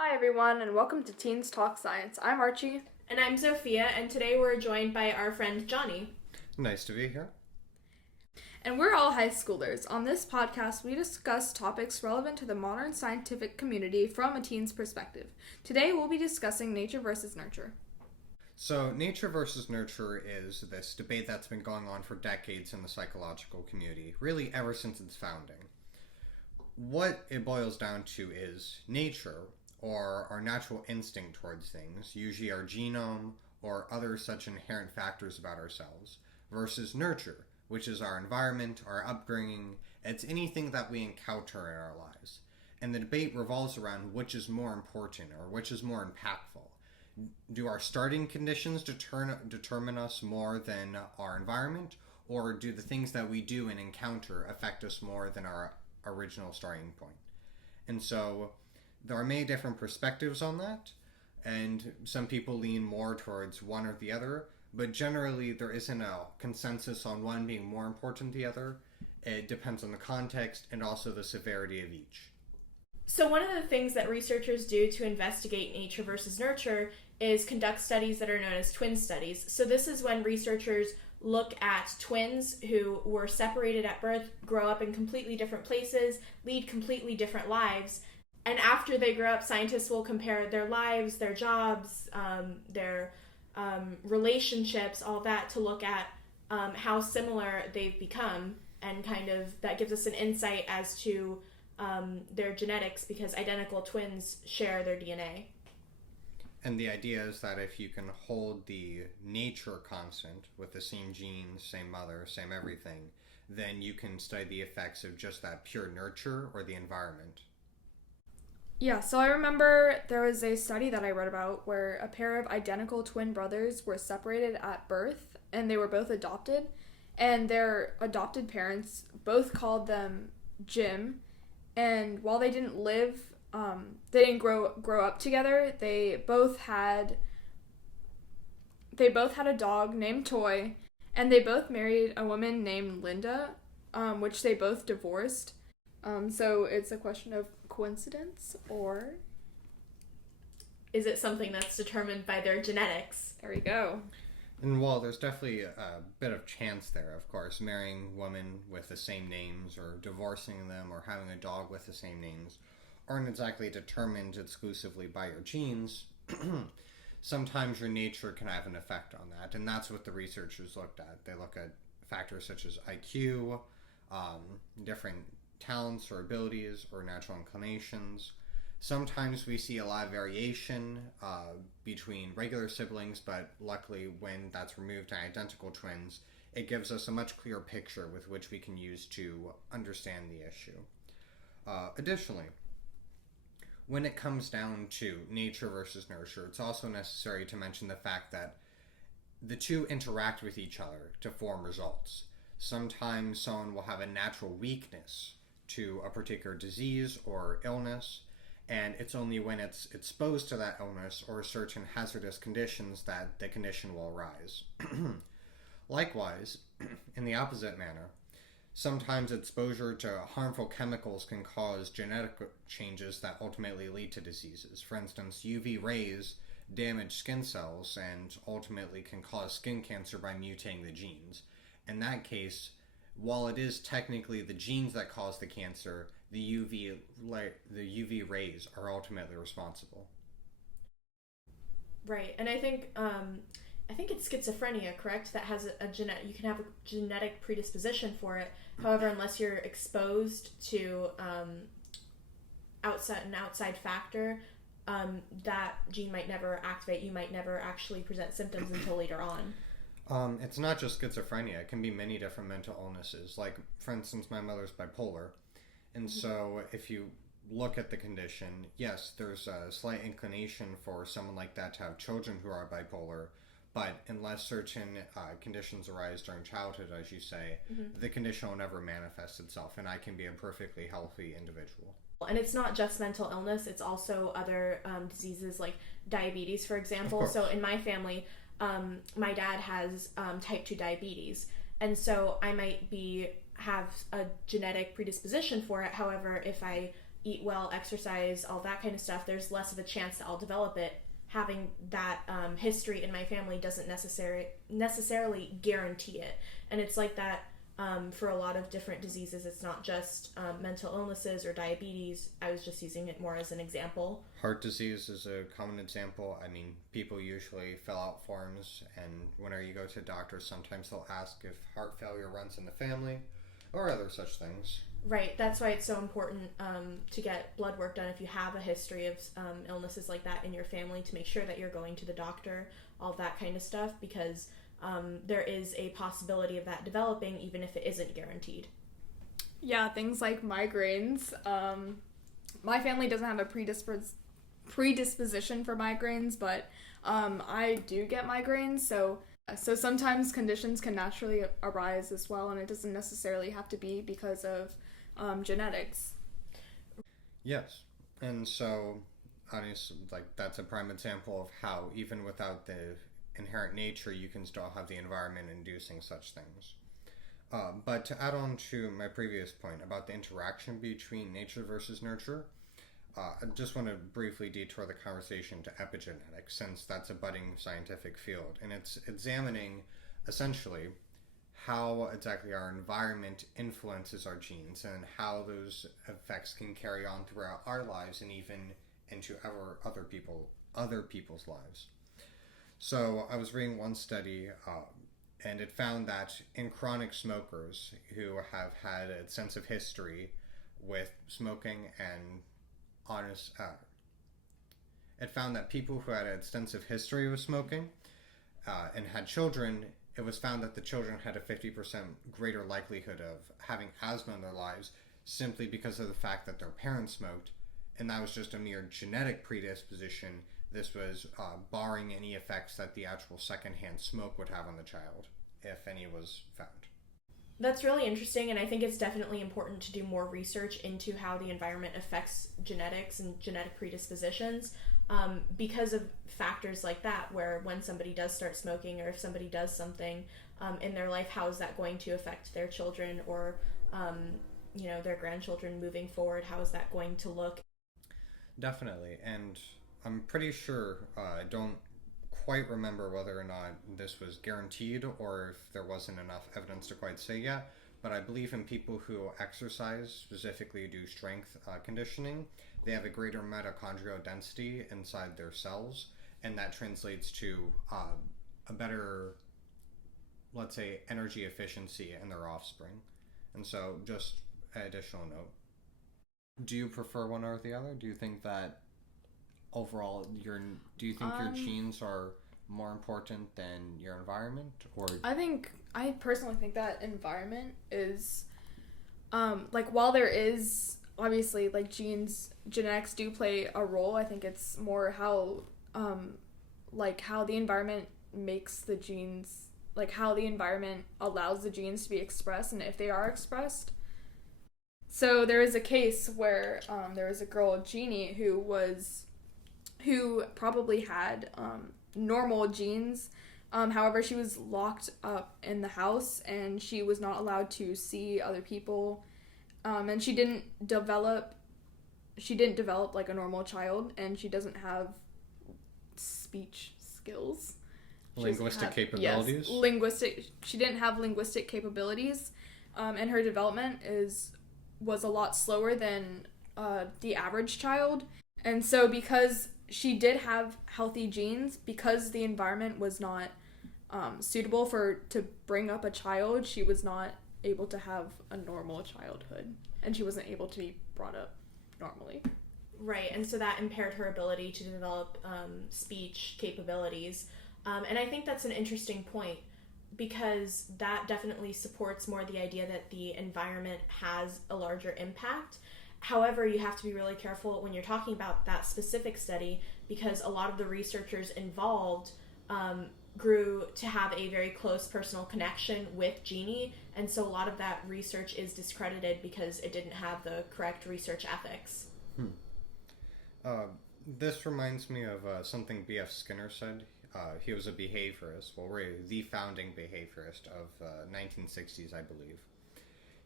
Hi everyone, and welcome to Teens Talk Science. I'm Archie. And I'm Sophia, and today we're joined by our friend Johnny. Nice to be here. And we're all high schoolers. On this podcast, we discuss topics relevant to the modern scientific community from a teen's perspective. Today, we'll be discussing nature versus nurture. So, nature versus nurture is this debate that's been going on for decades in the psychological community, really ever since its founding. What it boils down to is nature, or our natural instinct towards things, usually our genome or other such inherent factors about ourselves, versus nurture, which is our environment, our upbringing. It's anything that we encounter in our lives. And the debate revolves around which is more important or which is more impactful. Do our starting conditions determine us more than our environment, or do the things that we do and encounter affect us more than our original starting point? And so there are many different perspectives on that, and some people lean more towards one or the other, but generally there isn't a consensus on one being more important than the other. It depends on the context and also the severity of each. So one of the things that researchers do to investigate nature versus nurture is conduct studies that are known as twin studies. So this is when researchers look at twins who were separated at birth, grow up in completely different places, lead completely different lives. And after they grow up, scientists will compare their lives, their jobs, their relationships, all that, to look at how similar they've become. And kind of that gives us an insight as to their genetics, because identical twins share their DNA. And the idea is that if you can hold the nature constant with the same genes, same mother, same everything, then you can study the effects of just that pure nurture or the environment. Yeah, so I remember there was a study that I read about where a pair of identical twin brothers were separated at birth, and they were both adopted, and their adopted parents both called them Jim, and while they didn't live, they didn't grow up together, they both had a dog named Toy, and they both married a woman named Linda, which they both divorced. So it's a question of coincidence, or is it something that's determined by their genetics? There we go. And while there's definitely a bit of chance there, of course, marrying women with the same names or divorcing them or having a dog with the same names aren't exactly determined exclusively by your genes, sometimes your nature can have an effect on that. And that's what the researchers looked at. They look at factors such as IQ, different talents or abilities or natural inclinations. Sometimes we see a lot of variation between regular siblings, but luckily when that's removed in identical twins, it gives us a much clearer picture with which we can use to understand the issue. Additionally, when it comes down to nature versus nurture, it's also necessary to mention the fact that the two interact with each other to form results. Sometimes someone will have a natural weakness to a particular disease or illness, and it's only when it's exposed to that illness or certain hazardous conditions that the condition will arise. Likewise, in the opposite manner, sometimes exposure to harmful chemicals can cause genetic changes that ultimately lead to diseases. For instance, UV rays damage skin cells and ultimately can cause skin cancer by mutating the genes. In that case, while it is technically the genes that cause the cancer, the UV rays are ultimately responsible. Right, and I think it's schizophrenia, correct? That has you can have a genetic predisposition for it. However, unless you're exposed to an outside factor, that gene might never activate. You might never actually present symptoms until later on. It's not just schizophrenia. It can be many different mental illnesses. Like, for instance, my mother's bipolar. And so if you look at the condition, yes, there's a slight inclination for someone like that to have children who are bipolar. But unless certain conditions arise during childhood, as you say, the condition will never manifest itself. And I can be a perfectly healthy individual. And it's not just mental illness. It's also other diseases like diabetes, for example. So in my family, my dad has type 2 diabetes, and so I might have a genetic predisposition for it. However, if I eat well, exercise, all that kind of stuff, there's less of a chance that I'll develop it. Having that history in my family doesn't necessarily guarantee it. And it's like that for a lot of different diseases. It's not just mental illnesses or diabetes. I was just using it more as an example. Heart disease is a common example. I mean, people usually fill out forms, and whenever you go to a doctor, sometimes they'll ask if heart failure runs in the family or other such things. Right. That's why it's so important to get blood work done if you have a history of illnesses like that in your family, to make sure that you're going to the doctor, all that kind of stuff, because there is a possibility of that developing even if it isn't guaranteed. Yeah, things like migraines. My family doesn't have a predisposition for migraines, but I do get migraines, so sometimes conditions can naturally arise as well, and it doesn't necessarily have to be because of genetics. Yes, and so honestly, like, that's a prime example of how even without the inherent nature, you can still have the environment inducing such things. But to add on to my previous point about the interaction between nature versus nurture, I just want to briefly detour the conversation to epigenetics, since that's a budding scientific field, and it's examining essentially how exactly our environment influences our genes and how those effects can carry on throughout our lives and even into other people's lives. So I was reading one study, and it found that in chronic smokers who have had a sense of history with smoking and it found that people who had an extensive history with smoking and had children, it was found that the children had a 50% greater likelihood of having asthma in their lives simply because of the fact that their parents smoked, and that was just a mere genetic predisposition. This was barring any effects that the actual secondhand smoke would have on the child, if any was found. That's really interesting, and I think it's definitely important to do more research into how the environment affects genetics and genetic predispositions, because of factors like that, where when somebody does start smoking, or if somebody does something in their life, how is that going to affect their children or their grandchildren moving forward? How is that going to look? Definitely, and I'm pretty sure, I don't quite remember whether or not this was guaranteed or if there wasn't enough evidence to quite say yet, but I believe in people who exercise, specifically do strength conditioning, they have a greater mitochondrial density inside their cells, and that translates to a better, let's say, energy efficiency in their offspring. And so, just an additional note. Do you prefer one or the other? Do you think that overall, do you think your genes are more important than your environment, or? I personally think that environment is, while there is obviously genetics do play a role. I think it's more how the environment makes the genes, how the environment allows the genes to be expressed, and if they are expressed. So there is a case where there was a girl, Jeannie, who probably had normal genes. However, she was locked up in the house and she was not allowed to see other people. And she didn't develop like a normal child, and she doesn't have speech skills. Linguistic capabilities? Yes, she didn't have linguistic capabilities, and her development was a lot slower than the average child. And so because she did have healthy genes, because the environment was not suitable to bring up a child, she was not able to have a normal childhood, and she wasn't able to be brought up normally. Right, and so that impaired her ability to develop speech capabilities. And I think that's an interesting point, because that definitely supports more the idea that the environment has a larger impact. However, you have to be really careful when you're talking about that specific study, because a lot of the researchers involved grew to have a very close personal connection with Jeannie, and so a lot of that research is discredited because it didn't have the correct research ethics. This reminds me of something B.F. Skinner said. He was a behaviorist, really the founding behaviorist of 1960s, I believe.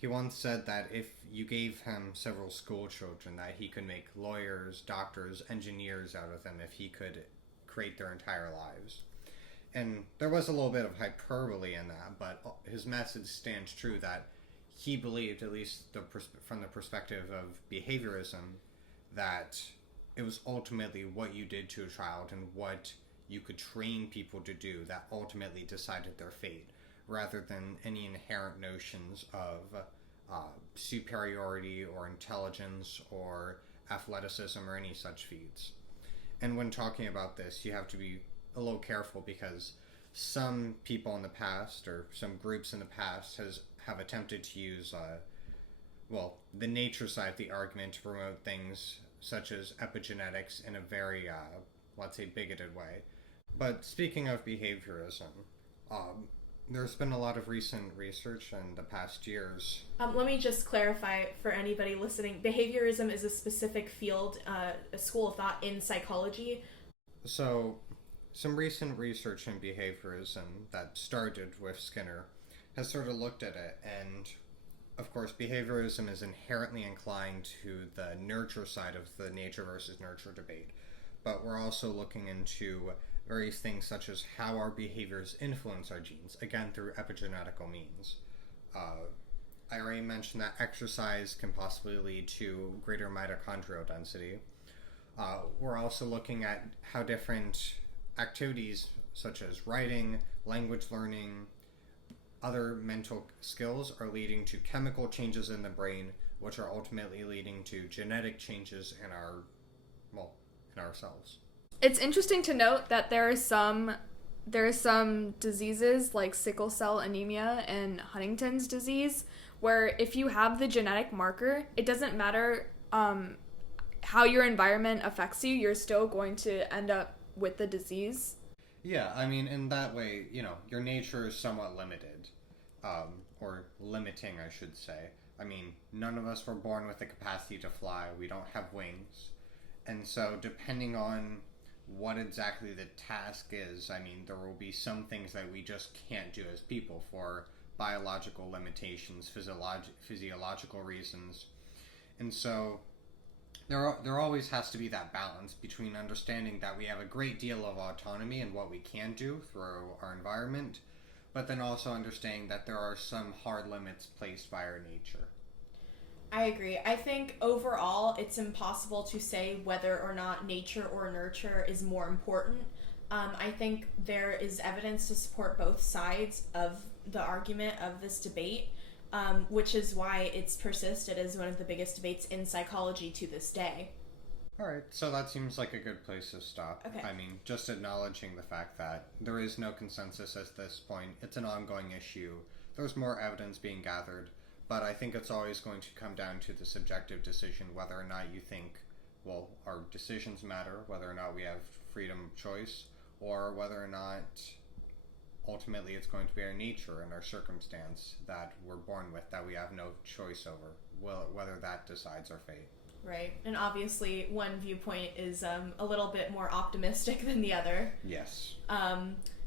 He once said that if you gave him several school children, that he could make lawyers, doctors, engineers out of them if he could create their entire lives. And there was a little bit of hyperbole in that, but his message stands true that he believed, at least from the perspective of behaviorism, that it was ultimately what you did to a child and what you could train people to do that ultimately decided their fate, rather than any inherent notions of superiority or intelligence or athleticism or any such feats. And when talking about this, you have to be a little careful because some people in the past, or some groups in the past, have attempted to use, the nature side of the argument to promote things such as epigenetics in a very, let's say, bigoted way. But speaking of behaviorism, there's been a lot of recent research in the past years. Let me just clarify for anybody listening. Behaviorism is a specific field, a school of thought in psychology. So, some recent research in behaviorism that started with Skinner has sort of looked at it, and of course behaviorism is inherently inclined to the nurture side of the nature versus nurture debate. But we're also looking into various things such as how our behaviors influence our genes, again through epigenetical means. I already mentioned that exercise can possibly lead to greater mitochondrial density. We're also looking at how different activities such as writing, language learning, other mental skills are leading to chemical changes in the brain, which are ultimately leading to genetic changes in ourselves. It's interesting to note that there are some diseases like sickle cell anemia and Huntington's disease where if you have the genetic marker, it doesn't matter how your environment affects you, you're still going to end up with the disease. Yeah, I mean, in that way, your nature is somewhat limited, or limiting, I should say. I mean, none of us were born with the capacity to fly. We don't have wings. And so, depending on what exactly the task is, I mean, there will be some things that we just can't do as people for biological limitations, physiological reasons. And so, there always has to be that balance between understanding that we have a great deal of autonomy in what we can do through our environment, but then also understanding that there are some hard limits placed by our nature. I agree. I think overall it's impossible to say whether or not nature or nurture is more important. I think there is evidence to support both sides of the argument of this debate, which is why it's persisted as one of the biggest debates in psychology to this day. Alright, so that seems like a good place to stop. Okay. I mean, just acknowledging the fact that there is no consensus at this point. It's an ongoing issue. There's more evidence being gathered. But I think it's always going to come down to the subjective decision whether or not you think, our decisions matter, whether or not we have freedom of choice, or whether or not ultimately it's going to be our nature and our circumstance that we're born with that we have no choice over, whether that decides our fate. Right. And obviously one viewpoint is a little bit more optimistic than the other. Yes.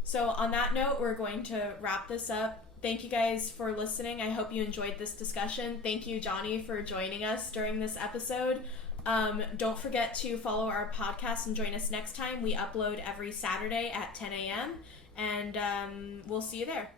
So on that note, we're going to wrap this up. Thank you guys for listening. I hope you enjoyed this discussion. Thank you, Johnny, for joining us during this episode. Don't forget to follow our podcast and join us next time. We upload every Saturday at 10 a.m. and we'll see you there.